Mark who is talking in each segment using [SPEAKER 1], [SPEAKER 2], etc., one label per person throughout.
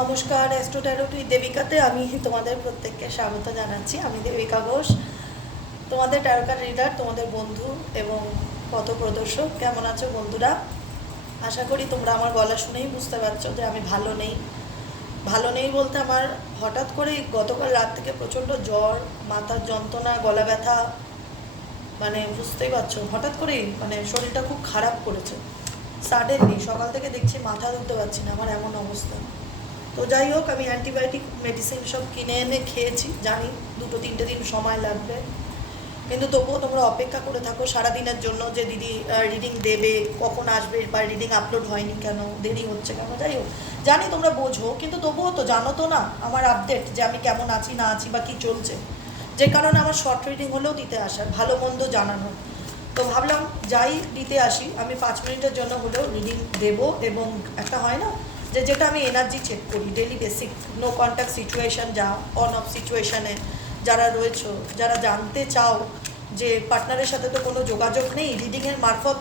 [SPEAKER 1] নমস্কার অ্যাস্ট্রোট্যারোটি দেবিকাতে আমি তোমাদের প্রত্যেককে স্বাগত জানাচ্ছি। আমি দেবিকা ঘোষ, তোমাদের ট্যারোকার রিডার তোমাদের বন্ধু এবং পথপ্রদর্শক। কেমন আছো বন্ধুরা? আশা করি তোমরা আমার গলা শুনেই বুঝতে পারছ যে আমি ভালো নেই। ভালো নেই বলতে আমার হঠাৎ করে গতকাল রাত থেকে প্রচণ্ড জ্বর, মাথার যন্ত্রণা, গলা ব্যথা মানে বুঝতেই পারছ, হঠাৎ করেই মানে শরীরটা খুব খারাপ করেছে। সাডেনলি সকাল থেকে দেখছি মাথা ধরতে পারছি না, আমার এমন অবস্থা। তো যাই হোক, আমি অ্যান্টিবায়োটিক মেডিসিন সব কিনে এনে খেয়েছি, জানি দুটো তিনটে দিন সময় লাগবে। কিন্তু তবুও তোমরা অপেক্ষা করে থাকো, সারাদিনের জন্য যে দিদি রিডিং দেবে, কখন আসবে, বা রিডিং আপলোড হয়নি কেন, দেরি হচ্ছে কেন, যাই হোক। জানি তোমরা বোঝো, কিন্তু তবুও তো জানো তো না, আমার আপডেট যে আমি কেমন আছি, না আছি, বা কী চলছে। যে কারণে আমার শর্ট রিডিং হলেও দিতে আসার ভালো মন্দ জানানো। তো ভাবলাম যাই, দিতে আসি। আমি পাঁচ মিনিটের জন্য হলেও রিডিং দেব, এবং একটা হয় না যে যেটা আমি এনার্জি চেক করি daily basic no contact situation যা অন অফ সিচুয়েশনে যারা রয়েছো, যারা জানতে চাও যে পার্টনারের সাথে তো কোনো যোগাযোগ নেই রিডিংয়ের মারফত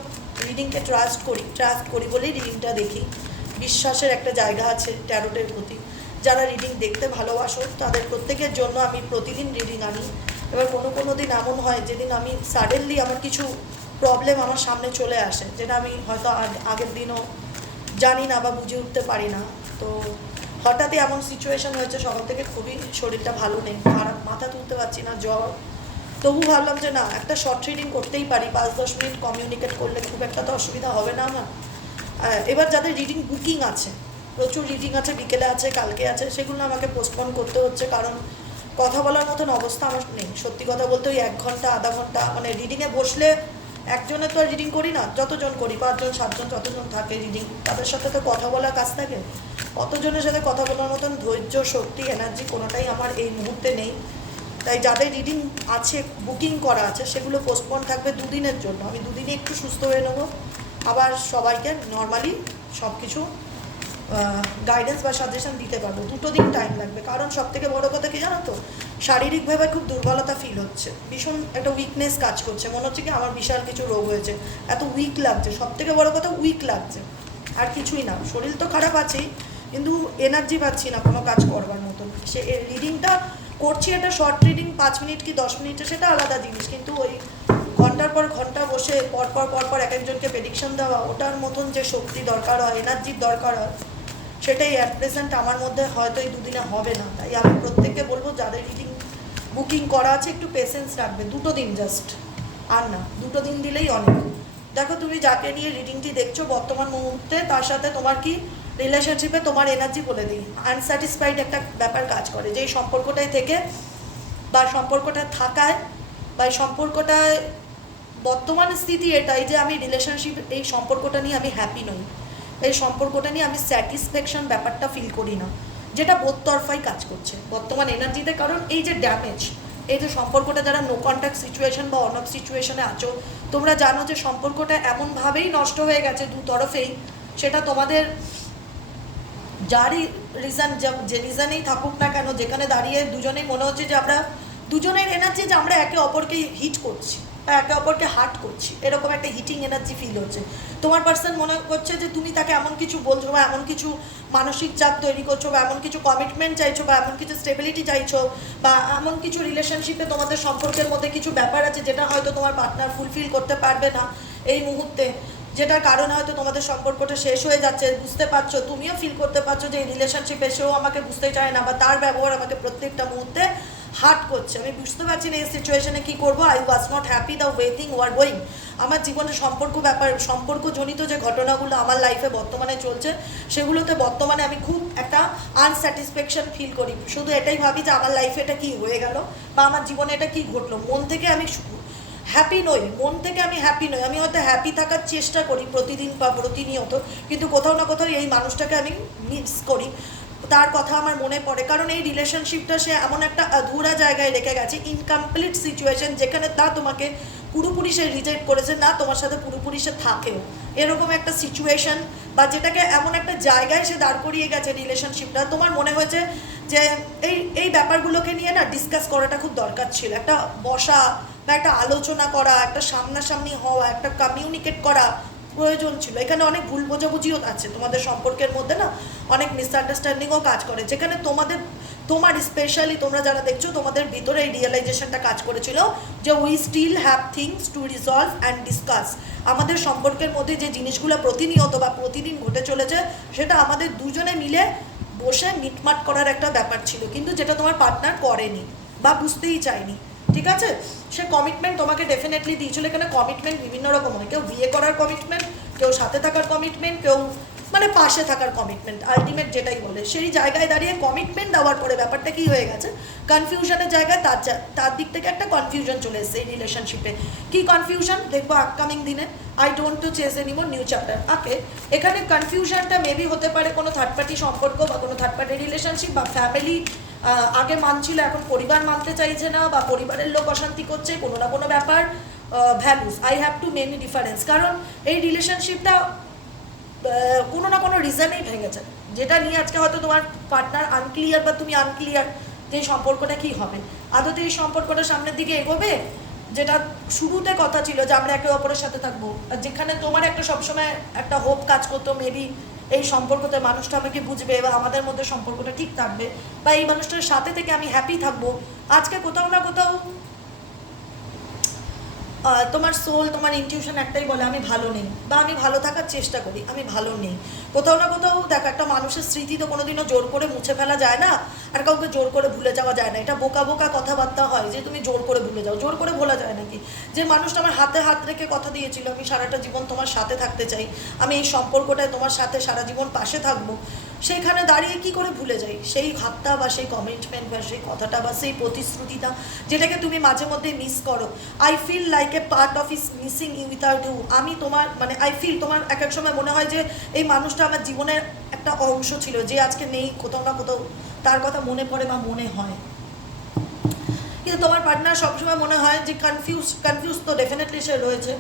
[SPEAKER 1] রিডিংকে ট্রাস্ট করি ট্রাস্ট করি বলেই রিডিংটা দেখি। বিশ্বাসের একটা জায়গা আছে ট্যারোটের প্রতি। যারা রিডিং দেখতে ভালোবাসো, তাদের প্রত্যেকের জন্য আমি প্রতিদিন রিডিং আনি। এবার কোনো কোনো দিন এমন হয়, যেদিন আমি সাডেনলি আমার কিছু প্রবলেম আমার সামনে চলে আসে, যেটা আমি হয়তো আগের দিনও জানি না বা বুঝে উঠতে পারি না। তো হঠাৎই এমন সিচুয়েশন হয়েছে সকাল থেকে খুবই শরীরটা ভালো নেই। খারাপ মাথা তুলতে পারছি না, জ্বর। তবু ভাবলাম যে না, একটা শর্ট রিডিং করতেই পারি, পাঁচ দশ মিনিট কমিউনিকেট করলে খুব একটা তো অসুবিধা হবে না আমার। এবার যাদের রিডিং বুকিং আছে, প্রচুর রিডিং আছে, বিকেলে আছে, কালকে আছে, সেগুলো আমাকে পোস্টপোন করতে হচ্ছে কারণ কথা বলার মতন অবস্থা আমার নেই। সত্যি কথা বলতে ওই এক ঘণ্টা, আধা ঘণ্টা মানে রিডিংয়ে বসলে একজনে তো আর রিডিং করি না, যতজন করি, পাঁচজন, সাতজন, যতজন থাকে রিডিং তাদের সাথে তো কথা বলা কাজ থাকে। কতজনের সাথে কথা বলার মতন ধৈর্য, শক্তি এনার্জি কোনোটাই আমার এই মুহূর্তে নেই। তাই যাদের রিডিং আছে বুকিং করা আছে, সেগুলো পোস্টপন থাকবে দুদিনের জন্য। আমি দুদিনে একটু সুস্থ হয়ে নেব। আবার সবাইকে নর্মালি সব কিছু গাইডেন্স বা সাজেশন দিতে পারব। দুটো দিন টাইম লাগবে। কারণ সব থেকে বড় কথা কি জানো তো? শারীরিকভাবে খুব দুর্বলতা ফিল হচ্ছে। ভীষণ একটা উইকনেস কাজ করছে। মনে হচ্ছে কি আমার বিশাল কিছু রোগ হয়েছে। এত উইক লাগছে। সব থেকে বড় কথা উইক লাগছে। আর কিছুই না। শরীর তো খারাপ আছেই, কিন্তু এনার্জি পাচ্ছি না কোনো কাজ করবার মতন সে রিডিংটা করছি এটা শর্ট রিডিং পাঁচ মিনিট কি দশ মিনিটে, সেটা আলাদা জিনিস। কিন্তু ওই ঘণ্টার পর ঘণ্টা বসে পরপর পর পর পর এক একজনকে প্রেডিকশন দেওয়া, ওটার মতন যে শক্তি দরকার হয় এনার্জির দরকার হয় সেটাই অ্যাট প্রেজেন্ট আমার মধ্যে হয়তো এই দুদিনে হবে না। তাই আমি প্রত্যেককে বলব, যাদের রিডিং বুকিং করা আছে, একটু পেশেন্স রাখবে। দুটো দিন জাস্ট আর না, দুটো দিন দিলেই অনেক। দেখো, তুমি যাকে নিয়ে রিডিংটি দেখছ বর্তমান মুহূর্তে, তার সাথে তোমার কি রিলেশনশিপে তোমার এনার্জি বলে দিই। আনস্যাটিসফাইড একটা ব্যাপার কাজ করে, যে এই সম্পর্কটাই থেকে বা সম্পর্কটা থাকায় বা এই সম্পর্কটায় বর্তমান স্থিতি এটাই যে আমি রিলেশনশিপ এই সম্পর্কটা নিয়ে আমি হ্যাপি নই। এই সম্পর্কটা নিয়ে আমি স্যাটিসফ্যাকশন ব্যাপারটা ফিল করি না। যেটা বোধতরফাই কাজ করছে। বর্তমান এনার্জিতে কারণ এই যে ড্যামেজ এই যে সম্পর্কটা যারা নো কন্ট্যাক্ট সিচুয়েশন বা অন অফ সিচুয়েশনে আছো, তোমরা জানো যে সম্পর্কটা এমনভাবেই নষ্ট হয়ে গেছে দু তরফেই, সেটা তোমাদের যারই রিজন যে রিজনেই থাকুক না কেন, যেখানে দাঁড়িয়ে দুজনেই মনে হচ্ছে যে আমরা, দুজনের এনার্জি যে আমরা একে অপরকে হিট করছি। একে অপরকে হার্ট করছি। এরকম একটা হিটিং এনার্জি ফিল হচ্ছে। তোমার পার্সন মনে করছে যে তুমি তাকে এমন কিছু বলছো বা এমন কিছু মানসিক চাপ তৈরি করছ বা এমন কিছু কমিটমেন্ট চাইছো বা এমন কিছু স্টেবিলিটি চাইছো বা এমন কিছু রিলেশনশিপে তোমাদের সম্পর্কের মধ্যে কিছু ব্যাপার আছে যেটা হয়তো তোমার পার্টনার ফুলফিল করতে পারবে না এই মুহূর্তে। যেটার কারণে হয়তো তোমাদের সম্পর্কটা শেষ হয়ে যাচ্ছে। বুঝতে পারছ? তুমিও ফিল করতে পারছ যে এই রিলেশনশিপ এসেও আমাকে বুঝতে চায় না বা তার ব্যবহার আমাকে প্রত্যেকটা মুহূর্তে হার্ট করছে। আমি বুঝতে পারছি না এই সিচুয়েশনে কী করব। I was not happy the way thing were going আমার জীবনে সম্পর্ক ব্যাপার, সম্পর্কজনিত যে ঘটনাগুলো আমার লাইফে বর্তমানে চলছে, সেগুলোতে বর্তমানে আমি খুব একটা আনস্যাটিসফ্যাকশন ফিল করি। শুধু এটাই ভাবি যে আমার লাইফে এটা কী হয়ে গেল বা আমার জীবনে এটা কী ঘটলো। মন থেকে আমি হ্যাপি নই। মন থেকে আমি হ্যাপি নই। আমি হয়তো হ্যাপি থাকার চেষ্টা করি প্রতিদিন বা প্রতিনিয়ত, কিন্তু কোথাও না কোথাও এই মানুষটাকে আমি মিস করি। তার কথা আমার মনে পড়ে। কারণ এই রিলেশনশিপটা সে এমন একটা অধুরা জায়গায় রেখে গেছে ইনকমপ্লিট সিচুয়েশন যেখানে তা তোমাকে পুরোপুরি সে রিজেক্ট করেছে, না তোমার সাথে পুরোপুরি সে থাকেও। এরকম একটা সিচুয়েশন বা যেটাকে এমন একটা জায়গায় সে দাঁড় করিয়ে গেছে রিলেশনশিপটা তোমার মনে হয়েছে যে এই এই ব্যাপারগুলোকে নিয়ে না ডিসকাস করাটা খুব দরকার ছিল। একটা বসা বা একটা আলোচনা করা, একটা সামনাসামনি হওয়া, একটা কমিউনিকেট করা প্রয়োজন ছিল। এখানে অনেক ভুল বোঝাবুঝিও আছে। তোমাদের সম্পর্কের মধ্যে না অনেক মিসআন্ডারস্ট্যান্ডিংও কাজ করে। যেখানে তোমাদের, তোমার স্পেশালি তোমরা যারা দেখছ, তোমাদের ভিতরে এই রিয়েলাইজেশনটা কাজ করেছিল যে we still have things to resolve and discuss আমাদের সম্পর্কের মধ্যে যে জিনিসগুলো প্রতিনিয়ত বা প্রতিদিন ঘটে চলেছে, সেটা আমাদের দুজনে মিলে বসে মিটমাট করার একটা ব্যাপার ছিল। কিন্তু যেটা তোমার পার্টনার করেনি বা বুঝতেই চায়নি। ঠিক আছে? সে কমিটমেন্ট তোমাকে ডেফিনেটলি দিয়েছিল। এখানে কমিটমেন্ট বিভিন্ন রকম হয়। কেউ বিয়ে করার কমিটমেন্ট কেউ সাথে থাকার কমিটমেন্ট কেউ মানে পাশে থাকার কমিটমেন্ট আলটিমেট যেটাই বলে। সেই জায়গায় দাঁড়িয়ে কমিটমেন্ট দেওয়ার পরে ব্যাপারটা কি হয়ে গেছে? কনফিউশনের জায়গায় তার তার দিক থেকে একটা কনফিউশন চলে এসেছে এই রিলেশনশিপে কি কনফিউশন দেখব আপকামিং দিনে। I don't to chase anymore new chapter okay এখানে কনফিউশনটা মেবি হতে পারে কোনো থার্ড পার্টি সম্পর্ক বা কোনো থার্ড পার্টি রিলেশনশিপ বা ফ্যামিলি আগে মানছিল, এখন পরিবার মানতে চাইছে না বা পরিবারের লোক অশান্তি করছে, কোনো না কোনো ব্যাপার। Values I have too many difference কারণ এই রিলেশনশিপটা কোনো না কোনো রিজনেই ভেঙেছে। যেটা নিয়ে আজকে হয়তো তোমার পার্টনার আনক্লিয়ার বা তুমি আনক্লিয়ার যে সম্পর্কটা কি হবে। আদতে এই সম্পর্কটা সামনের দিকে এগোবে, যেটা শুরুতে কথা ছিল যে আমরা একে অপরের সাথে থাকব। আর যেখানে তোমার একটা সবসময় একটা হোপ কাজ করতো মেবি এই সম্পর্কতে মানুষটা আমাকে বুঝবে বা আমাদের মধ্যে সম্পর্কটা ঠিক থাকবে বা এই মানুষটার সাথে থেকে আমি হ্যাপি থাকব। আজকে কোথাও না কোথাও তোমার সোল তোমার ইনটিউশন একটাই বলে, আমি ভালো নেই, বা আমি ভালো থাকার চেষ্টা করি, আমি ভালো নেই। কোথাও না কোথাও দেখো, একটা মানুষের স্মৃতি তো কোনোদিনও জোর করে মুছে ফেলা যায় না, আর কাউকে জোর করে ভুলে যাওয়া যায় না। এটা বোকা বোকা কথাবার্তা হয় যে, তুমি জোর করে ভুলে যাও। জোর করে ভোলা যায় নাকি? যে মানুষটা আমার হাতে হাত রেখে কথা দিয়েছিল, আমি সারাটা জীবন তোমার সাথে থাকতে চাই। আমি এই সম্পর্কটায় তোমার সাথে সারা জীবন পাশে থাকব। সেইখানে দাঁড়িয়ে কি করে ভুলে যাই? সেই হাতটা বা সেই কমিটমেন্ট বা সেই কথাটা বা সেই প্রতিশ্রুতিটা যেটাকে তুমি মাঝে মধ্যে মিস করো। I feel like a part of is missing you without you আমি তোমার মানে আই ফিল তোমার এক এক সময় মনে হয় যে এই মানুষটা আমার জীবনের একটা অংশ ছিল, যে আজকে নেই, কোথাও না কোথাও তার কথা মনে পড়ে বা মনে হয়। কিন্তু তোমার পার্টনার সবসময় মনে হয় যে কনফিউজ কনফিউজ তো ডেফিনেটলি সে রয়েছে।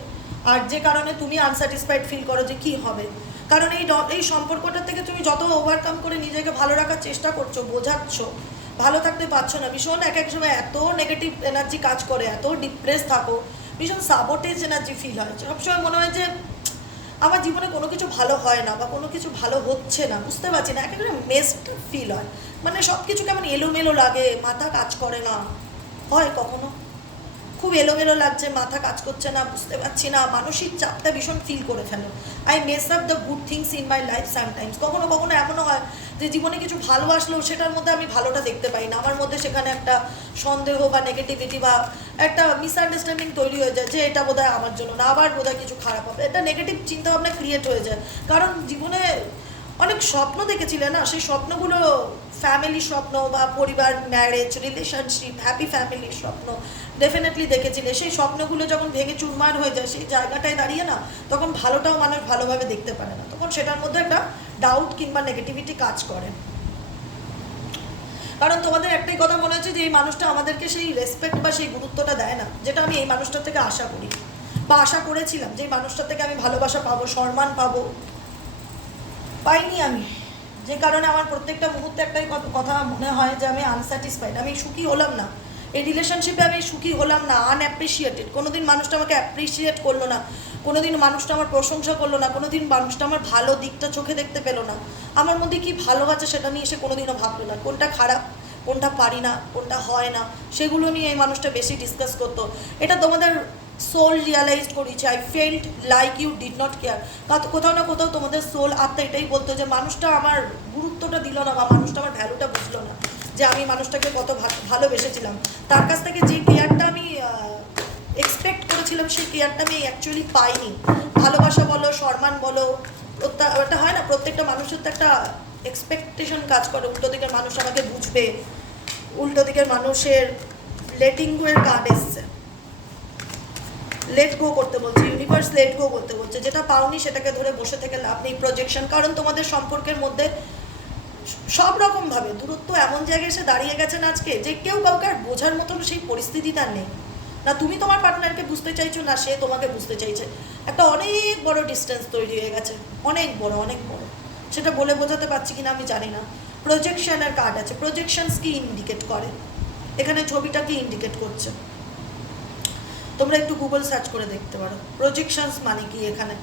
[SPEAKER 1] আর যে কারণে তুমি আনস্যাটিসফাইড ফিল করো যে কি হবে। কারণ এই এই সম্পর্কটা থেকে তুমি যত ওভারকাম করে নিজেকে ভালো রাখার চেষ্টা করছ, বোঝাচ্ছ, ভালো থাকতে পারছ না, ভীষণ এক এক সময় এত নেগেটিভ এনার্জি কাজ করে, এত ডিপ্রেস থাকো, ভীষণ সাবোটেজ এনার্জি ফিল হয়। সবসময় মনে হয় যে আমার জীবনে কোনো কিছু ভালো হয় না বা কোনো কিছু ভালো হচ্ছে না, বুঝতে পারছি না, একেবারে মেস্ট ফিল হয়। মানে সব কিছু কেমন এলোমেলো লাগে, মাথা কাজ করে না, হয় কখনো? খুব এলোমেলো লাগছে, মাথা কাজ করছে না, বুঝতে পারছি না, মানসিক চাপটা ভীষণ ফিল করে ফেলো। I mess up the good things in my life sometimes কখনো কখনো এমনও হয় যে জীবনে কিছু ভালো আসলেও সেটার মধ্যে আমি ভালোটা দেখতে পাই না। আমার মধ্যে সেখানে একটা সন্দেহ বা নেগেটিভিটি বা একটা মিসআন্ডারস্ট্যান্ডিং তৈরি হয়ে যায় যে এটা বোধহয় আমার জন্য না, আবার বোধহয় কিছু খারাপ হবে। এটা নেগেটিভ চিন্তাভাবনা ক্রিয়েট হয়ে যায়। কারণ জীবনে অনেক স্বপ্ন দেখেছিলে না? সেই স্বপ্নগুলো ফ্যামিলি স্বপ্ন বা পরিবার ম্যারেজ রিলেশনশিপ হ্যাপি ফ্যামিলির স্বপ্ন ডেফিনেটলি দেখেছিলে। সেই স্বপ্নগুলো যখন ভেঙে চুরমার হয়ে যায়, সেই জায়গাটায় দাঁড়িয়ে না, তখন ভালোটাও মানুষ ভালোভাবে দেখতে পারে না। তখন সেটার মধ্যে একটা ডাউট কিংবা নেগেটিভিটি কাজ করে। কারণ তোমাদের একটাই কথা মনে হচ্ছে যে, এই মানুষটা আমাদেরকে সেই রেসপেক্ট বা সেই গুরুত্বটা দেয় না, যেটা আমি এই মানুষটার থেকে আশা করি। বা আশা করেছিলাম যে, এই মানুষটার থেকে আমি ভালোবাসা পাবো, সম্মান পাবো। পাইনি আমি। যে কারণে আমার প্রত্যেকটা মুহূর্তে একটাই কথা মনে হয় যে আমি আনস্যাটিসফাইড আমি সুখী হলাম না। এই রিলেশনশিপে আমি সুখী হলাম না আনঅ্যাপ্রিসিয়েটেড কোনো দিন মানুষটা আমাকে অ্যাপ্রিসিয়েট করল না কোনো দিন মানুষটা আমার প্রশংসা করল না কোনো দিন মানুষটা আমার ভালো দিকটা চোখে দেখতে পেল না। আমার মধ্যে কি ভালো আছে সেটা নিয়ে সে কোনোদিনও ভাবলো না। কোনটা খারাপ? কোনটা পারি না, কোনটা হয় না, সেগুলো নিয়ে এই মানুষটা বেশি ডিসকাস করতো। এটা তোমাদের সোল রিয়ালাইজ করেছে I felt like you did not care কোথাও না কোথাও তোমাদের সোল আত্মা এটাই বলতো যে, মানুষটা আমার গুরুত্বটা দিল না বা মানুষটা আমার ভ্যালুটা বুঝলো না, যে আমি মানুষটাকে কত ভালোবেসেছিলাম। তার কাছ থেকে যে কেয়ারটা আমি এক্সপেক্ট করেছিলাম, সেই কেয়ারটা আমি অ্যাকচুয়ালি পাইনি। ভালোবাসা বলো, সম্মান বলো ওটা হয় না, প্রত্যেকটা মানুষের তো একটা এক্সপেকটেশন কাজ করে, উল্টো দিকের মানুষ আমাকে বুঝবে, উল্টো দিকের মানুষের লেটিং গো এর কার্ড এসছে। লেট গো করতে বলছে ইউনিভার্স লেট গো করতে বলছে, যেটা পাওনি সেটাকে ধরে বসে থেকে লাভ নেই প্রজেকশন কারণ তোমাদের সম্পর্কের মধ্যে সব রকমভাবে দূরত্ব এমন জায়গায় এসে দাঁড়িয়ে গেছেন আজকে, যে কেউ কাউকে আর বোঝার মতন সেই পরিস্থিতিটা নেই। না, তুমি তোমার পার্টনারকে বুঝতে চাইছো, না সে তোমাকে বুঝতে চাইছে। একটা অনেক বড় ডিস্টেন্স তৈরি হয়ে গেছে, অনেক বড় অনেক বড়। সেটা বলে বোঝাতে পারছি কিনা আমি জানি না। প্রজেকশনের কার্ড আছে। প্রজেকশনস কি ইন্ডিকেট করে? এখানে ছবিটা কি ইন্ডিকেট করছে? তোমরা একটু গুগল সার্চ করে দেখতে পারো। প্রজেকশনস মানে কি এখানে?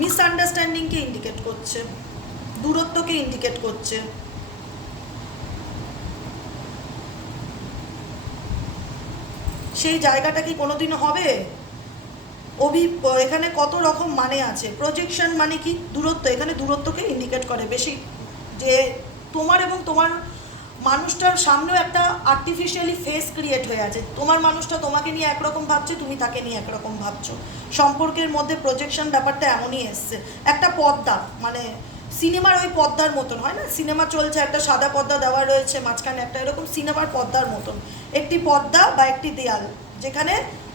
[SPEAKER 1] মিসআন্ডারস্ট্যান্ডিংকে ইন্ডিকেট করছে। দূরত্বকে ইন্ডিকেট করছে। সেই জায়গাটা কি কোনোদিনও হবে? অভি এখানে কত রকম মানে আছে? প্রজেকশন মানে কি? দূরত্ব, এখানে দূরত্বকে ইন্ডিকেট করে বেশি। যে তোমার এবং তোমার মানুষটার সামনেও একটা আর্টিফিশিয়ালি ফেস ক্রিয়েট হয়ে আছে। তোমার মানুষটা তোমাকে নিয়ে একরকম ভাবছে, তুমি তাকে নিয়ে একরকম ভাবছ। সম্পর্কের মধ্যে প্রজেকশন ব্যাপারটা এমনই এসছে। একটা পর্দা মানে সিনেমার ওই পর্দার মতন, হয় না? সিনেমা চলছে, একটা সাদা পর্দা দেওয়া রয়েছে, মাঝখানে একটা এরকম সিনেমার পর্দার মতন। একটি পর্দা বা একটি দেয়াল, যেখানে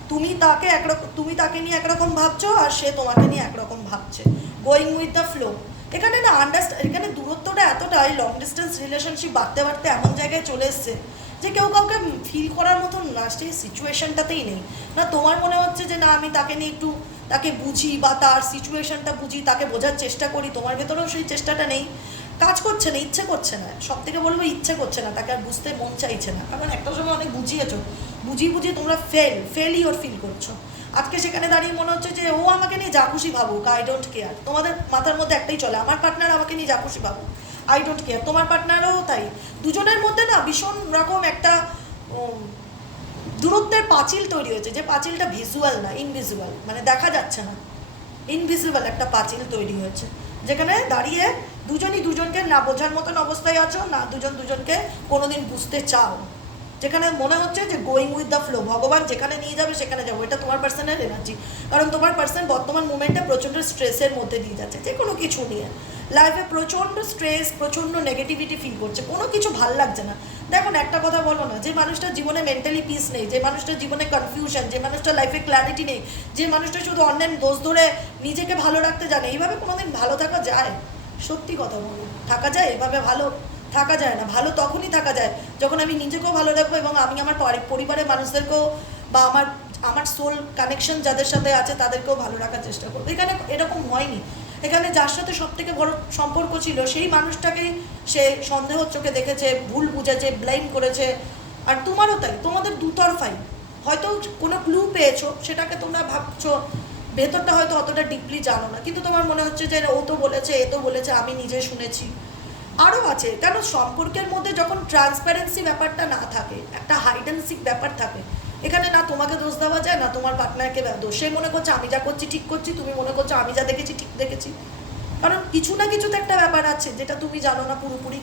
[SPEAKER 1] তুমি তাকে একরকম তুমি তাকে নিয়ে একরকম ভাবছ আর সে তোমাকে নিয়ে একরকম ভাবছে। গোয়িং উইথ দ্য ফ্লো এখানে না আন্ডারস্ট্যান্ড এখানে দূরত্বটা এতটাই লং ডিস্টেন্স রিলেশনশিপ বাড়তে বাড়তে এমন জায়গায় চলে এসছে যে কেউ কাউকে ফিল করার মতন না, সেই সিচুয়েশনটাতেই নেই। না, তোমার মনে হচ্ছে যে না, আমি তাকে নিয়ে একটু তাকে বুঝি বা তার সিচুয়েশনটা বুঝি, তাকে বোঝার চেষ্টা করি, তোমার ভেতরেও সেই চেষ্টাটা নেই। কাজ করছে না, ইচ্ছে করছে না। সব থেকে বলব ইচ্ছে করছে না, তাকে আর বুঝতে মন চাইছে না। কারণ একটা সময় অনেক বুঝিয়েছো, বুঝিয়ে বুঝিয়ে তোমরা ফেল ফেলিওর ফিল করছ। আজকে সেখানে দাঁড়িয়ে মনে হচ্ছে যে ও আমাকে নিয়ে যা খুশি ভাবুক আই ডোন্ট কেয়ার তোমাদের মাথার মধ্যে একটাই চলে, আমার পার্টনার আমাকে নিয়ে যা খুশি ভাবুক আই ডোন্ট কেয়ার তোমার পার্টনারও তাই। দুজনের মধ্যে না ভীষণ রকম একটা দূরত্বের পাঁচিল তৈরি হয়েছে, যে পাঁচিলটা ভিজুয়াল না ইনভিজুয়াল মানে দেখা যাচ্ছে না। ইনভিজিবল একটা পাঁচিল তৈরি হয়েছে, যেখানে দাঁড়িয়ে দুজনই দুজনকে না বোঝার মতন অবস্থায় আছো, না দুজন দুজনকে কোনোদিন বুঝতে চাও। যেখানে মনে হচ্ছে যে গোয়িং উইথ দ্য ফ্লো ভগবান যেখানে নিয়ে যাবে সেখানে যাব। এটা তোমার পার্সনের এনার্জি কারণ তোমার পার্সন বর্তমান মুমেন্টে প্রচণ্ড স্ট্রেসের মধ্যে দিয়ে যাচ্ছে, যে কোনো কিছু নিয়ে। লাইফে প্রচণ্ড স্ট্রেস প্রচণ্ড নেগেটিভিটি ফিল করছে। কোনো কিছু ভালো লাগছে না। দেখুন একটা কথা বলো না, যে মানুষটার জীবনে মেন্টালি পিস নেই, যে মানুষটার জীবনে কনফিউশন যে মানুষটার লাইফে ক্ল্যারিটি নেই, যে মানুষটা শুধু অন্যান্য দোষ ধরে নিজেকে ভালো রাখতে জানে, এইভাবে কোনোদিন ভালো থাকা যায়? সত্যি কথা বলুন থাকা যায়, এভাবে ভালো থাকা যায় না। ভালো তখনই থাকা যায় যখন আমি নিজেকেও ভালো রাখব এবং আমি আমার পরি- পরিবারের মানুষদেরকেও বা আমার আমার সোল কানেকশন যাদের সাথে আছে তাদেরকেও ভালো রাখার চেষ্টা করব। এখানে এরকম হয়নি। এখানে যার সাথে সব থেকে বড় সম্পর্ক ছিল সেই মানুষটাকেই সে সন্দেহ চোখে দেখেছে, ভুল বুঝেছে ব্লেম করেছে। আর তোমারও তাই, তোমাদের দুতরফাই। হয়তো কোনো ক্লু পেয়েছ, সেটাকে তোমরা ভাবছ ভেতরটা হয়তো অতটা ডিপলি জানো না, কিন্তু তোমার মনে হচ্ছে যে ও তো বলেছে, এ তো বলেছে, আমি নিজে শুনেছি। আরও আছে, কেন সম্পর্কের মধ্যে যখন ট্রান্সপারেন্সি ব্যাপারটা না থাকে, একটা হাইডেন্সিক ব্যাপার থাকে, এখানে না তোমাকে দোষ দেওয়া যায়, না তোমার পার্টনারকে দোষ। সে মনে করছে, আমি যা করছি ঠিক করছি, তুমি মনে করছ, আমি যা দেখেছি ঠিক দেখেছি। কারণ কিছু না কিছু তো একটা ব্যাপার আছে, যেটা তুমি জানো না পুরোপুরি।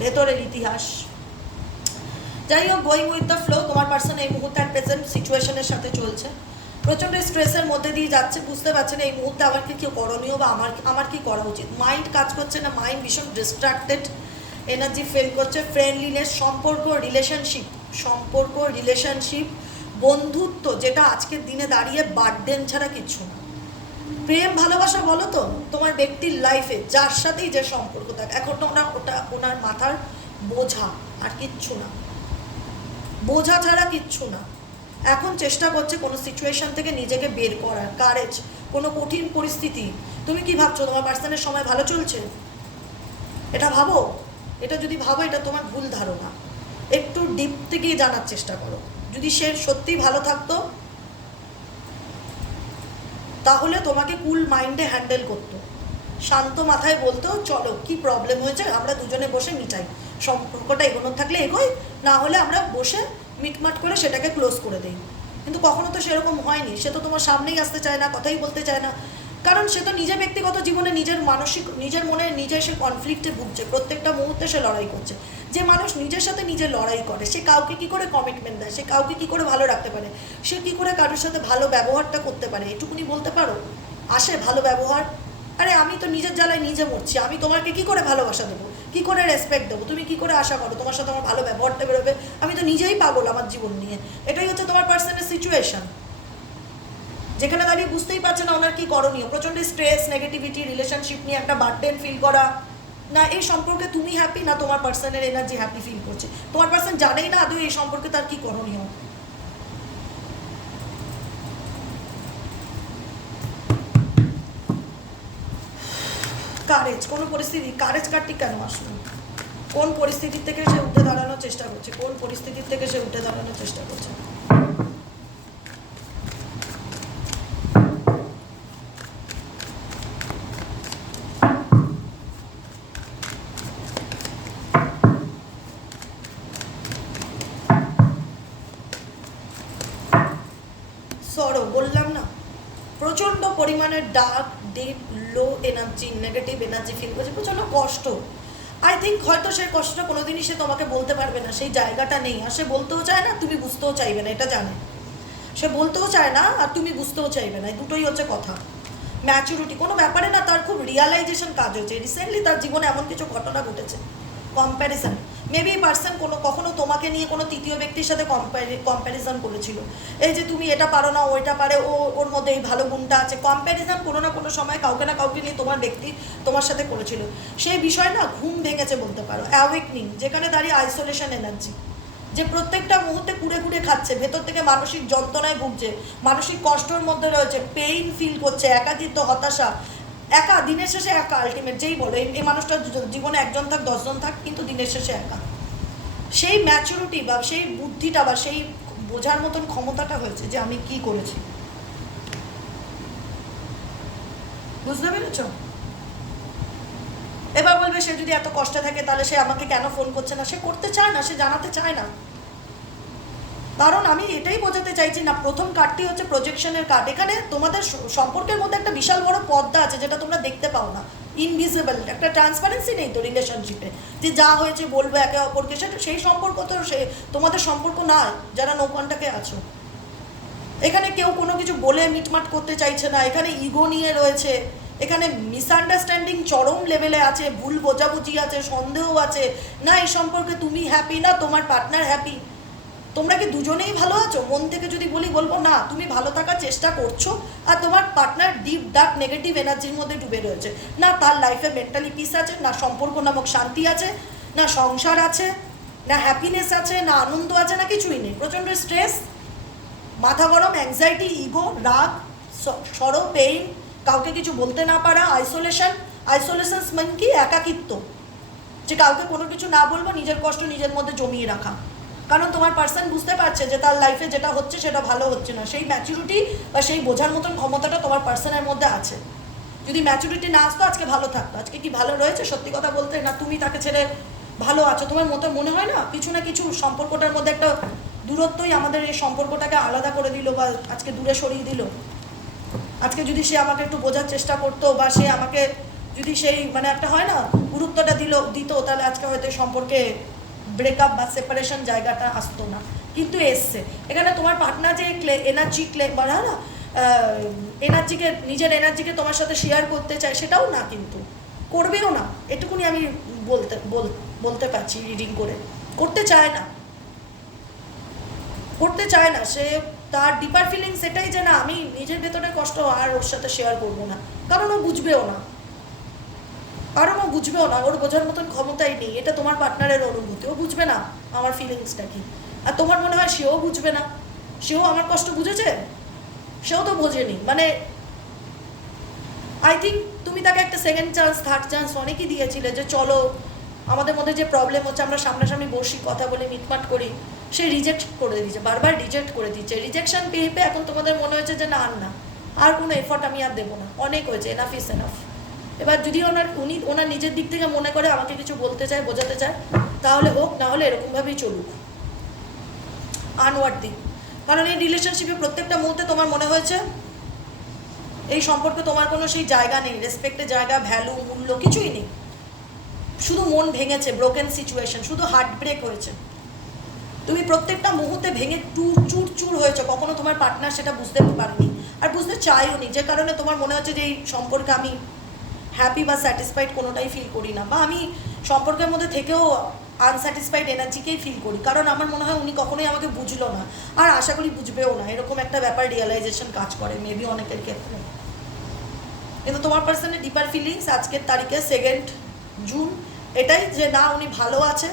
[SPEAKER 1] ভেতরের ইতিহাস। যাই হোক গোয়িং উইথ দ্য ফ্লো তোমার পার্সন এই মুহূর্তে প্রেজেন্ট সিচুয়েশনের সাথে চলছে। প্রচণ্ড স্ট্রেসের মধ্যে দিয়ে যাচ্ছে, বুঝতে পারছে না, এই মুহূর্তে আমার কি কি করণীয় বা আমার আমার কি করা উচিত? মাইন্ড কাজ করছে না মাইন্ড ভীষণ ডিস্ট্রাক্টেড এনার্জি ফেল করছে ফ্রেন্ডলিনেস সম্পর্ক রিলেশনশিপ সম্পর্ক রিলেশনশিপ বন্ধুত্ব, যেটা আজকের দিনে দাঁড়িয়ে বার্ডেন ছাড়া কিছু না। প্রেম, ভালোবাসা বলো তো, তোমার ব্যক্তির লাইফে যার সাথেই যে সম্পর্ক থাকে এখন ওনার, ওটা, ওনার মাথার বোঝা আর কিচ্ছু না। বোঝা ছাড়া কিচ্ছু না। এখন চেষ্টা করছে কোনো সিচুয়েশন থেকে নিজেকে বের করার। কারেজ কোনো কঠিন পরিস্থিতি। তুমি কি ভাবছ, তোমার পার্সনের সময় ভালো চলছে? এটা ভাবো। এটা যদি ভাবো, এটা তোমার ভুল ধারণা। একটু ডিপ থেকে জানার চেষ্টা করো। যদি সে সত্যিই ভালো থাকতো, তাহলে তোমাকে কুল মাইন্ডে হ্যান্ডেল করতো। শান্ত মাথায় বলতো, চলো, কি প্রবলেম হয়েছে? আমরা দুজনে বসে মিটাই। সম্পর্কটা এগোনোর থাকলে এগোই, না হলে আমরা বসে মিটমাট করে সেটাকে ক্লোজ করে দিই। কিন্তু কখনো তো সেরকম হয়নি। সে তো তোমার সামনেই আসতে চায় না, কথাই বলতে চায় না। কারণ সে তো নিজের ব্যক্তিগত জীবনে নিজের মানসিক, নিজের মনে নিজে সে কনফ্লিক্টে ভুগছে। প্রত্যেকটা মুহূর্তে সে লড়াই করছে। যে মানুষ নিজের সাথে নিজে লড়াই করে, সে কাউকে কি করে কমিটমেন্ট দেয়? সে কাউকে কি করে ভালো রাখতে পারে? সে কি করে কারোর সাথে ভালো ব্যবহারটা করতে পারে? এটুকুনি বলতে পারো? আসে ভালো ব্যবহার? আরে আমি তো নিজের জ্বালায় নিজে মরছি। আমি তোমাকে কি করে ভালোবাসা দেবো? কি করে রেসপেক্ট দেবো? তুমি কি করে আশা করো? তোমার সাথে আমার ভালো ব্যবহারটা বেরোবে? আমি তো নিজেই পাগল আমার জীবন নিয়ে। এটাই হচ্ছে তোমার পার্সনের সিচুয়েশন যেখানে দাঁড়িয়ে বুঝতেই পারছে না ওনার কি করণীয়। প্রচণ্ড স্ট্রেস নেগেটিভিটি রিলেশনশিপ নিয়ে একটা বার্ডেন ফিল করা। না, এই সম্পর্কে তুমি হ্যাপি না, তোমার পার্সনের এনার্জি হ্যাপি ফিল করছে। তোমার পার্সন জানেই না আদৌ এই সম্পর্কে তার কি করণীয়। কারেজ কোন পরিস্থিতি কারেজ কার্ডটি কেন আসলো? কোন পরিস্থিতি থেকে সে উঠে দাঁড়ানোর চেষ্টা করছে? কোন পরিস্থিতি থেকে সে উঠে দাঁড়ানোর চেষ্টা করছে? সরো, বললাম না। প্রচণ্ড পরিমাণে ডাক, deep low energy negative energy feel করছে। প্রচণ্ড কষ্ট। আই থিঙ্ক হয়তো সেই কষ্টটা কোনোদিনই সে তোমাকে বলতে পারবে না। সেই জায়গাটা নেই। আর সে বলতেও চায় না, তুমি বুঝতেও চাইবে না। এটা জানে। সে বলতেও চায় না, আর তুমি বুঝতেও চাইবে না। এই দুটোই হচ্ছে কথা। ম্যাচুরিটি কোনো ব্যাপারে না, তার খুব রিয়ালাইজেশন কাজ হয়েছে। রিসেন্টলি তার জীবনে এমন কিছু ঘটনা ঘটেছে। কম্প্যারিজন মেবি পার্সন কোনো, কখনো তোমাকে নিয়ে কোনো তৃতীয় ব্যক্তির সাথে কম্প্যারিজন করেছিল। এই যে তুমি এটা পারো না ওইটা পারে, ও, ওর মধ্যে এই ভালো গুণটা আছে। কম্প্যারিজন কোনো না কোনো সময় কাউকে না কাউকে নিয়ে তোমার ব্যক্তি তোমার সাথে করেছিল। সেই বিষয় না ঘুম ভেঙেছে বলতে পারো অ্যাওয়েকনিং যেখানে দাঁড়িয়ে আইসোলেশন এনার্জি যে প্রত্যেকটা মুহূর্তে কুড়ে কুড়ে খাচ্ছে, ভেতর থেকে মানসিক যন্ত্রণায় ভুগছে, মানসিক কষ্টের মধ্যে রয়েছে পেইন ফিল করছে, একাকিত্ব, হতাশা। একা, দিনের শেষে একা আলটিমেট যেই বলো, এই মানুষটার জীবনে একজন থাক, দশজন থাক, কিন্তু দিনের শেষে একা। সেই ম্যাচুরিটি বা সেই বুদ্ধিটা বা সেই বোঝার মতন ক্ষমতাটা হয়েছে যে আমি কি করেছি। বুঝতে পেরেছ? এবার বলবে, সে যদি এত কষ্টে থাকে, তাহলে সে আমাকে কেন ফোন করছে না? সে করতে চায় না, সে জানাতে চায় না। কারণ আমি এটাই বোঝাতে চাইছি না, প্রথম কার্ডটি হচ্ছে প্রজেকশনের কার্ড এখানে তোমাদের সম্পর্কের মধ্যে একটা বিশাল বড় পর্দা আছে, যেটা তোমরা দেখতে পাও না। ইনভিজিবল একটা ট্রান্সপারেন্সি নেই তো রিলেশনশিপে যে যা হয়েছে বলব একে অপরকে, সেটা সেই সম্পর্ক তো সে তোমাদের সম্পর্ক না যারা নৌকানটাকে আছো। এখানে কেউ কোনো কিছু বলে মিটমাট করতে চাইছে না। এখানে ইগো নিয়ে রয়েছে। এখানে মিসআন্ডারস্ট্যান্ডিং চরম লেভেলে আছে, ভুল বোঝাবুঝি আছে, সন্দেহ আছে। না, এই সম্পর্কে তুমি হ্যাপি না, তোমার পার্টনার হ্যাপি তোমরা কি দুজনেই ভালো আছো? মন থেকে যদি বলি, বলব, না, তুমি ভালো থাকার চেষ্টা করছ আর তোমার পার্টনার ডিপ ডার্ক নেগেটিভ এনার্জির মধ্যে ডুবে রয়েছে। না, তার লাইফে মেন্টালি পিস আছে, না, সম্পর্ক নামক শান্তি আছে, না, সংসার আছে, না হ্যাপিনেস আছে, না, আনন্দ আছে, না, কিছুই নেই। প্রচণ্ড স্ট্রেস মাথা গরম অ্যাংজাইটি ইগো রাগ সরো পেইন কাউকে কিছু বলতে না পারা আইসোলেশন আইসোলেশন মানে কি? একাকিত্ব। যে কাউকে কোনো কিছু না বলব, নিজের কষ্ট নিজের মধ্যে জমিয়ে রাখা। কারণ তোমার পার্সন বুঝতে পারছে যে তার লাইফে যেটা হচ্ছে সেটা ভালো হচ্ছে না। সেই ম্যাচুরিটি বা সেই বোঝার মতন ক্ষমতাটা তোমার পার্সনের মধ্যে আছে। যদি ম্যাচুরিটি না আসতো, আজকে ভালো থাকতো। আজকে কি ভালো রয়েছে? সত্যি কথা বলতে না, তুমি তাকে ছেড়ে ভালো আছো? তোমার মতো মনে হয় না? কিছু না কিছু সম্পর্কটার মধ্যে একটা দূরত্বই আমাদের এই সম্পর্কটাকে আলাদা করে দিল বা আজকে দূরে সরিয়ে দিল। আজকে যদি সে আমাকে একটু বোঝার চেষ্টা করতো বা সে আমাকে যদি সেই মানে একটা হয় না, গুরুত্বটা দিল, দিত, তাহলে আজকে হয়তো সম্পর্কে ব্রেকআপ বা সেপারেশন জায়গাটা আসতো না। কিন্তু এসছে। এখানে তোমার পার্টনার যে ক্লে এনার্জি ক্লে বলা না? এনার্জিকে নিজের এনার্জিকে তোমার সাথে শেয়ার করতে চায়, সেটাও না কিন্তু। করবেও না। এটুকুনি আমি বলতে, বল- বলতে পারছি রিডিং করে। করতে চায় না। করতে চায় না। সে তার ডিপার ফিলিং সেটাই যে না, আমি নিজের ভেতরে কষ্ট আর ওর সাথে শেয়ার করব না। কারণ ও বুঝবেও না। কারণ ও বুঝবেও না, ওর বোঝার মতন ক্ষমতাই নেই। এটা তোমার পার্টনারের অনুভূতি, ও বুঝবে না আমার ফিলিংসটা কি। আর তোমার মনে হয় সেও বুঝবে না? সেও আমার কষ্ট বুঝেছে? সেও তো বোঝেনি। মানে আই থিঙ্ক তুমি তাকে একটা সেকেন্ড চান্স থার্ড চান্স অনেকই দিয়েছিলে যে চলো, আমাদের মধ্যে যে প্রবলেম হচ্ছে, আমরা সামনাসামনি বসি, কথা বলে, মিটমাট করি, সে রিজেক্ট করে দিয়েছে, বারবার রিজেক্ট করে দিচ্ছে রিজেকশন পেয়ে পেয়ে এখন তোমাদের মনে হয়েছে যে না, আর না। আর কোনো এফর্ট আমি আর দেবো না। অনেক হয়েছে এনাফ ইস এনাফ এবার যদি ওনার, উনি, ওনার নিজের দিক থেকে মনে করে আমাকে কিছু বলতে চায়, বোঝাতে চায়, তাহলে হোক, না হলে এরকমভাবেই চলুক। আনওয়ার্ড কারণ এই রিলেশনশিপে প্রত্যেকটা মুহূর্তে তোমার মনে হয়েছে, এই সম্পর্কে তোমার কোনো সেই জায়গা নেই রেসপেক্টের জায়গা ভ্যালু মূল্য, কিছুই নেই। শুধু মন ভেঙেছে ব্রোকেন সিচুয়েশন শুধু হার্ট ব্রেক হয়েছে। তুমি প্রত্যেকটা মুহূর্তে ভেঙে টু চুর চুর হয়েছে, কখনো তোমার পার্টনার সেটা বুঝতে পারেনি, আর বুঝতে চাইও নি, যে কারণে তোমার মনে হচ্ছে যে এই সম্পর্কে আমি হ্যাপি বা স্যাটিসফাইড কোনোটাই ফিল করি না। বা আমি সম্পর্কের মধ্যে থেকেও আনস্যাটিসফাইড এনার্জিকেই ফিল করি। কারণ আমার মনে হয় উনি কখনোই আমাকে বুঝলো না। আর আশা করি বুঝবেও না। এরকম একটা ব্যাপার রিয়েলাইজেশন কাজ করে মেবি অনেকের ক্ষেত্রে। কিন্তু তোমার পার্সনের ডিপার ফিলিংস আজকের তারিখে সেকেন্ড জুন এটাই যে না উনি ভালো আছে,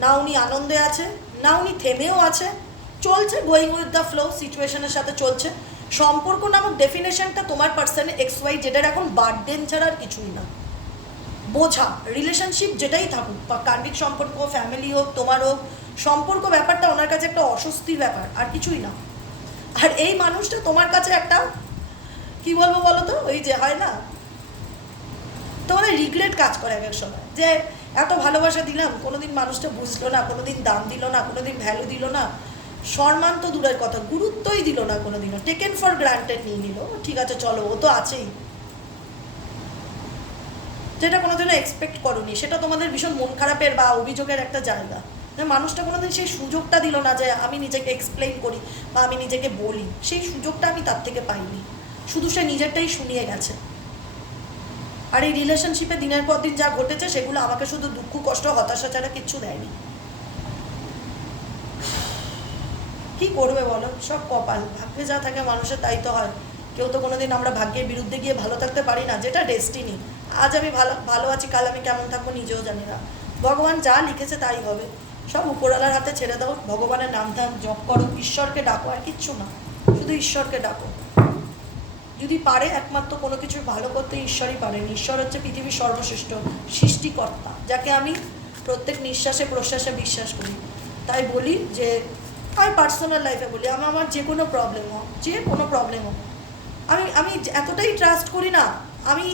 [SPEAKER 1] না উনি আনন্দে আছে, না উনি থেমেও আছে, চলছে গোয়িং উইথ দ্য ফ্লো সিচুয়েশনের সাথে চলছে। সম্পর্ক নামক ডেফিনেশনটা তোমার পার্সনে এক্স ওয়াই যেটার এখন বার্ডেন ছাড়া আর কিছুই না। বোঝা রিলেশনশিপ যেটাই থাকুক কার্মিক সম্পর্ক ফ্যামিলি হোক, তোমার হোক, সম্পর্ক ব্যাপারটা ওনার কাছে একটা অস্বস্তির ব্যাপার, আর কিছুই না। আর এই মানুষটা তোমার কাছে একটা, কি বলব বলো তো ওই যে হয় না? তোমাদের রিগ্রেট কাজ করে এক সময়। যে এত ভালোবাসা দিলাম, কোনোদিন মানুষটা বুঝলো না, কোনোদিন দাম দিল না, কোনোদিন ভ্যালু দিল না সম্মান তো দূরের কথা, গুরুত্বই দিল না কোনোদিনও। টেকেন ফর গ্রান্টেড নিয়ে নিল। ঠিক আছে, চলো, ও তো আছেই। যেটা কোনোদিনও এক্সপেক্ট করনি, সেটা তোমাদের ভীষণ মন খারাপের বা অভিযোগের একটা জায়গা। মানুষটা কোনোদিন সেই সুযোগটা দিল না যে আমি নিজেকে এক্সপ্লেইন করি বা আমি নিজেকে বলি। সেই সুযোগটা আমি তার থেকে পাইনি। শুধু সে নিজেরটাই শুনিয়ে গেছে। আর এই রিলেশনশিপে দিনের পর দিন যা ঘটেছে, সেগুলো আমাকে শুধু দুঃখ, কষ্ট, হতাশা ছাড়া কিচ্ছু দেয়নি। কি করবে বলো? সব কপাল। ভাগ্যে যা থাকে মানুষের তাই তো হয়। কেউ তো কোনোদিন আমরা ভাগ্যের বিরুদ্ধে গিয়ে ভালো থাকতে পারি না, যেটা ডেস্টিনি আজ আমি ভালো ভালো আছি, কাল আমি কেমন থাকব নিজেও জানি না। ভগবান যা লিখেছে তাই হবে। সব উপরওয়ালার হাতে ছেড়ে দাও। ভগবানের নাম ধাম জপ করো। ঈশ্বরকে ডাকো, আর কিচ্ছু না। শুধু ঈশ্বরকে ডাকো। যদি পারে একমাত্র কোনো কিছু ভালো করতে ঈশ্বরই পারেন। ঈশ্বর হচ্ছে পৃথিবীর সর্বশ্রেষ্ঠ সৃষ্টিকর্তা, যাকে আমি প্রত্যেক নিঃশ্বাসে প্রশ্বাসে বিশ্বাস করি। তাই বলি যে আর পার্সোনাল লাইফে বলি আমি আমার যে কোনো প্রবলেম হোক, যে কোনো প্রবলেম হোক, আমি আমি এতটাই ট্রাস্ট করি না, আমি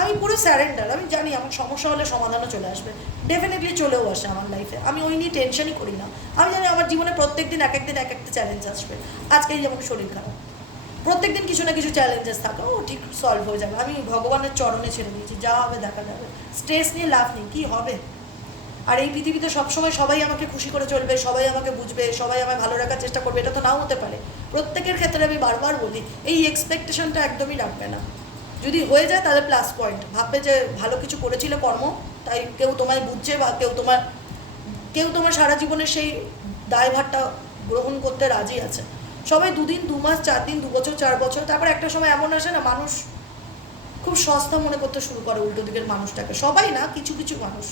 [SPEAKER 1] আমি পুরো স্যারেন্ডার আমি জানি আমার সমস্যা হলে সমাধানও চলে আসবে ডেফিনেটলি চলেও আসে আমার লাইফে আমি ওই নিয়ে টেনশনই করি না, আমি জানি আমার জীবনে প্রত্যেক দিন এক একদিন এক একটা চ্যালেঞ্জ আসবে, আজকেই যেমন শরীর খারাপ প্রত্যেক দিন কিছু না কিছু চ্যালেঞ্জেস থাকে, ও ঠিক সলভ হয়ে যাবে, আমি ভগবানের চরণে ছেড়ে দিয়েছি, যা হবে দেখা যাবে স্ট্রেস নিয়ে লাভ নেই, কী হবে? আর এই পৃথিবীতে সবসময় সবাই আমাকে খুশি করে চলবে, সবাই আমাকে বুঝবে, সবাই আমায় ভালো রাখার চেষ্টা করবে, এটা তো নাও হতে পারে। প্রত্যেকের ক্ষেত্রে আমি বারবার বলি, এই এক্সপেকটেশনটা একদমই রাখবে না। যদি হয়ে যায় তাহলে প্লাস পয়েন্ট ভাববে যে ভালো কিছু করেছিল কর্ম, তাই কেউ তোমায় বুঝছে বা কেউ তোমার কেউ তোমার সারা জীবনের সেই দায়ভারটা গ্রহণ করতে রাজি আছে। সবাই দুদিন, দু মাস, চার দিন, দু বছর, চার বছর, তারপর একটা সময় এমন আসে না, মানুষ খুব সস্তা মনে করতে শুরু করে উল্টো দিকের মানুষটাকে। সবাই না, কিছু কিছু মানুষ।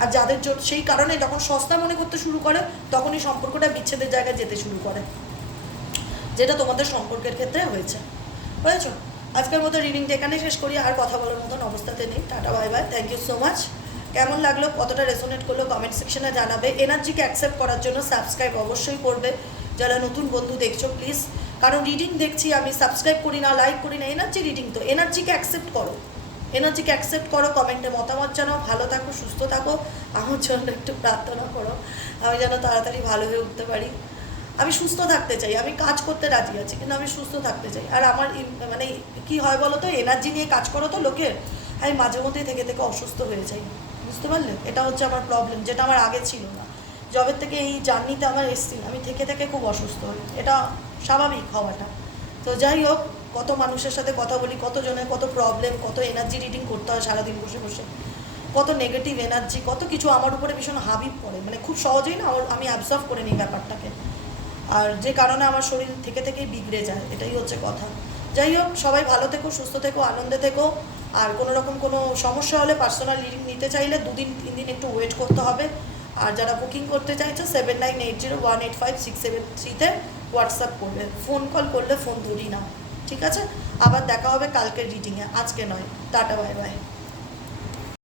[SPEAKER 1] আর যাদের জন্য সেই কারণে যখন সস্তা মনে করতে শুরু করে তখন এই সম্পর্কটা বিচ্ছেদের জায়গায় যেতে শুরু করে। যেটা তোমাদের সম্পর্কের ক্ষেত্রে হয়েছে। বুঝেছ? আজকের মতো রিডিংটা এখানে শেষ করি। আর কথা বলার মতন অবস্থাতে নেই। Tata bye bye thank you so much কেমন লাগল? কতটা রেসোনেট করল? কমেন্ট সেকশনে জানাবে। এনার্জিকে অ্যাকসেপ্ট করার জন্য সাবস্ক্রাইব অবশ্যই করবে। যারা নতুন বন্ধু দেখছ প্লিজ কারণ রিডিং দেখছি আমি সাবস্ক্রাইব করি না লাইক করি না এনার্জি রিডিং তো। এনার্জিকে অ্যাকসেপ্ট করো। এনার্জিকে অ্যাকসেপ্ট করো কমেন্টে মতামত জানাও, ভালো থাকো, সুস্থ থাকো। আমার জন্য একটু প্রার্থনা করো, আমি যেন তাড়াতাড়ি ভালো হয়ে উঠতে পারি। আমি সুস্থ থাকতে চাই, আমি কাজ করতে রাজি আছি, কিন্তু আমি সুস্থ থাকতে চাই। আর আমার মানে কি হয় বলো তো এনার্জি নিয়ে কাজ করো তো লোকের আমি মাঝে মধ্যেই থেকে থেকে অসুস্থ হয়ে যাই। বুঝতে পারলে? এটা হচ্ছে আমার প্রবলেম যেটা আমার আগে ছিল না। জবের থেকে এই জার্নিতে আমার এসছি, আমি থেকে থেকে খুব অসুস্থ হই। এটা স্বাভাবিক হওয়াটা। তো যাই হোক কত মানুষের সাথে কথা বলি, কত জনের কত প্রবলেম কত এনার্জি রিডিং করতে হয় সারাদিন বসে বসে, কত নেগেটিভ এনার্জি কত কিছু আমার উপরে ভীষণ হাবিব পড়ে মানে খুব সহজেই না আমি অ্যাবজর্ভ করে নিই ব্যাপারটাকে। আর যে কারণে আমার শরীর থেকে থেকেই বিগড়ে যায়, এটাই হচ্ছে কথা। যাই হোক, সবাই ভালো থেকো, সুস্থ থেকো, আনন্দে থেকো। আর কোনো রকম কোনো সমস্যা হলে পার্সোনাল রিডিং নিতে চাইলে দুদিন, তিন দিন একটু ওয়েট করতে হবে। আর যারা বুকিং করতে চাইছে seven nine eight zero one eight five six seven থ্রিতে হোয়াটসঅ্যাপ করবে। ফোন কল করলে ফোন ধরি না। ঠিক আছে? আবার দেখা হবে কালকের রিডিংয়ে আজকে নয়। Tata bye by